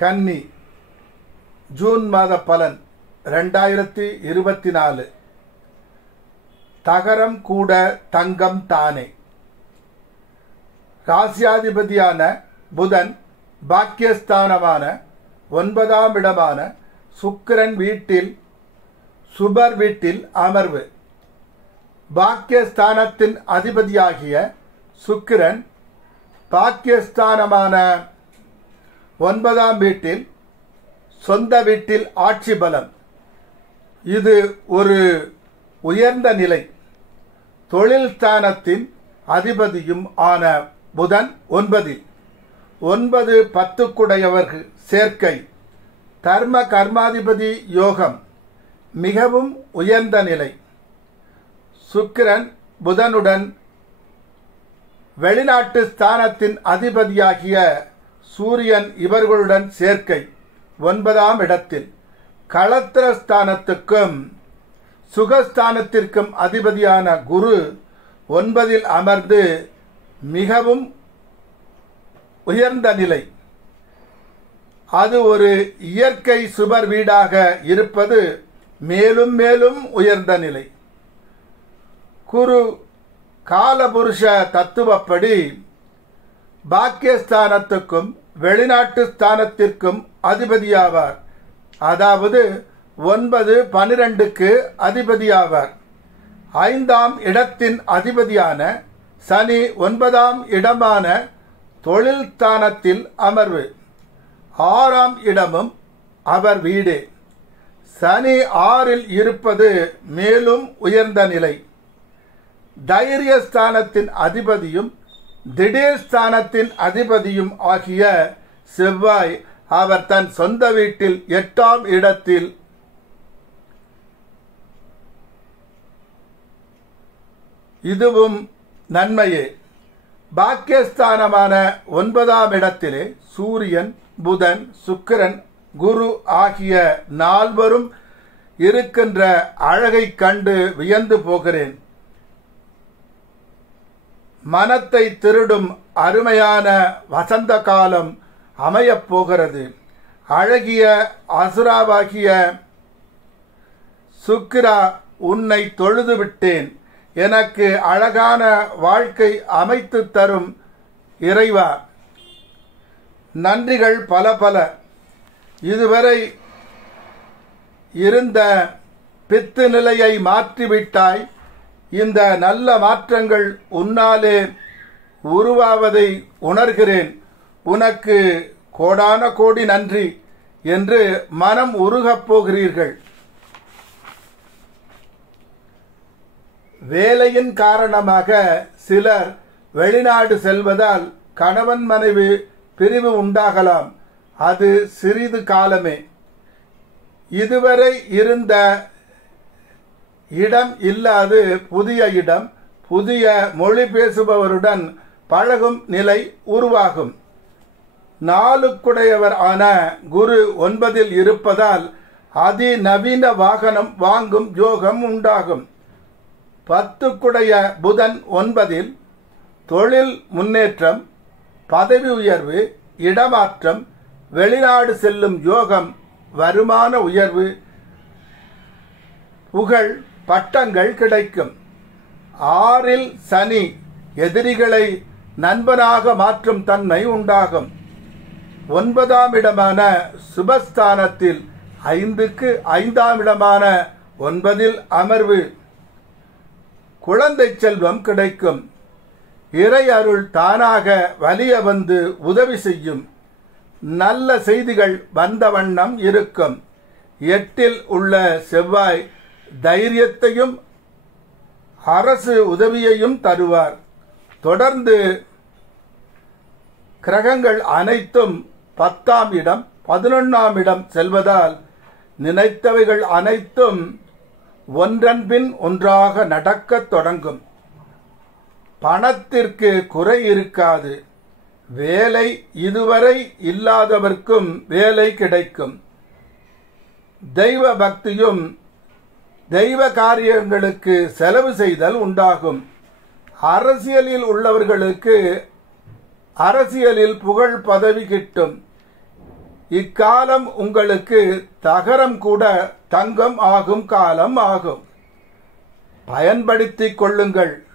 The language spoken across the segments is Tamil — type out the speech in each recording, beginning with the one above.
கன்னி ஜூன் மாத பலன் 2024. தகரம் கூட தங்கம் தானே. ராசியாதிபதியான புதன் பாக்கியஸ்தானமான 9ஆம் இடமான சுக்கிரன் வீட்டில் சுபர் வீட்டில் அமர்வு. பாக்கியஸ்தானத்தின் அதிபதியாகிய சுக்கிரன் பாக்கியஸ்தானமான 9ஆம் வீட்டில் சொந்த வீட்டில் ஆட்சி பலம். இது ஒரு உயர்ந்த நிலை. தொழில் ஸ்தானத்தின் அதிபதியும் ஆன புதன் 9 10 சேர்க்கை. தர்ம கர்மாதிபதி யோகம் மிகவும் உயர்ந்த நிலை. சுக்கிரன் புதனுடன் வெளிநாட்டு ஸ்தானத்தின் அதிபதியாகிய சூரியன் இவர்களுடன் சேர்க்கை 9ஆம் இடத்தில். களத்திரஸ்தானத்துக்கும் சுகஸ்தானத்திற்கும் அதிபதியான குரு 9 அமர்ந்து மிகவும் உயர்ந்த நிலை. அது ஒரு இயற்கை சுபர் வீடாக இருப்பது மேலும் மேலும் உயர்ந்த நிலை. குரு காலபுருஷ தத்துவப்படி பாக்கியஸ்தானத்துக்கும் வெளிநாட்டு ஸ்தானத்திற்கும் அதிபதியாவார். அதாவது 9, 12க்கு அதிபதியாவார். 5ஆம் இடத்தின் அதிபதியான சனி 9ஆம் இடமான தொழில் ஸ்தானத்தில் அமர்வு. 6ஆம் இடமும் அவர் வீடே. சனி 6ல் இருப்பது மேலும் உயர்ந்த நிலை. தைரியஸ்தானத்தின் அதிபதியும் திடீர் ஸ்தானத்தின் அதிபதியும் ஆகிய செவ்வாய் அவர் தன் சொந்த வீட்டில் 8ஆம் இடத்தில் இதுவும் நன்மையே. பாக்கியஸ்தானமான 9ஆம் இடத்திலே சூரியன் புதன் சுக்கிரன் குரு ஆகிய 4 இருக்கின்ற அழகை கண்டு வியந்து போகிறேன். மனத்தை திருடும் அருமையான வசந்த காலம் அமையப் போகிறது. அழகிய அசுராவாகிய சுக்கிரா, உன்னை தொழுது விட்டேன். எனக்கு அழகான வாழ்க்கை அமைத்து தரும் இறைவா, நன்றிகள் பல பல. இதுவரை இருந்த பித்து நிலையை மாற்றிவிட்டாய். இந்த நல்ல மாற்றங்கள் உன்னாலே உருவாவதை உணர்கிறேன். உனக்கு கோடான கோடி நன்றி என்று மனம் உருகப் போகிறீர்கள். வேலையின் காரணமாக சிலர் வெளிநாடு செல்வதால் கணவன் மனைவி பிரிவு உண்டாகலாம். அது சிறிது காலமே. இதுவரை இருந்த இடம் இல்லாது புதிய இடம், புதிய மொழி பேசுபவருடன் பழகும் நிலை உருவாகும். 4க்குடையவர் ஆன குரு 9 இருப்பதால் அதிநவீன வாகனம் வாங்கும் யோகம் உண்டாகும். 10க்குடைய புதன் 9 தொழில் முன்னேற்றம், பதவி உயர்வு, இடமாற்றம், வெளிநாடு செல்லும் யோகம், வருமான உயர்வு, புகழ், பட்டங்கள் கிடைக்கும். 6ல் சனி எதிரிகளை நண்பனாக மாற்றும் தன்மை உண்டாகும். 9ஆம் இடமான சுபஸ்தானத்தில் 5க்கு 5ஆம் இடமான 9 அமர்வு. குழந்தை செல்வம் கிடைக்கும். இறை அருள் தானாக வலிய வந்து உதவி செய்யும். நல்ல செய்திகள் வந்த வண்ணம் இருக்கும். 8ல் உள்ள செவ்வாய் தைரியத்தையும் அரசு உதவியையும் தருவார். தொடர்ந்து கிரகங்கள் அனைத்தும் 10ஆம் இடம் 11ஆம் இடம் செல்வதால் நினைத்தவைகள் அனைத்தும் ஒன்றன் பின் ஒன்றாக நடக்கத் தொடங்கும். பணத்திற்கு குறை இருக்காது. வேலை இதுவரை இல்லாதவர்க்கும் வேலை கிடைக்கும். தெய்வ பக்தியும் தெய்வ காரியங்களுக்கு செலவு செய்தல் உண்டாகும். அரசியலில் உள்ளவர்களுக்கு அரசியலில் புகழ் பதவி கிட்டும். இக்காலம் உங்களுக்கு தகரம் கூட தங்கம் ஆகும் காலம் ஆகும். பயன்படுத்திக் கொள்ளுங்கள்.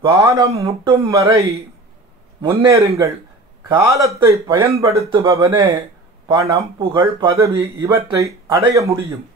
வானம் முட்டும் வரை முன்னேறுங்கள். காலத்தை பயன்படுத்துபவனே பணம், புகழ், பதவி இவற்றை அடைய முடியும்.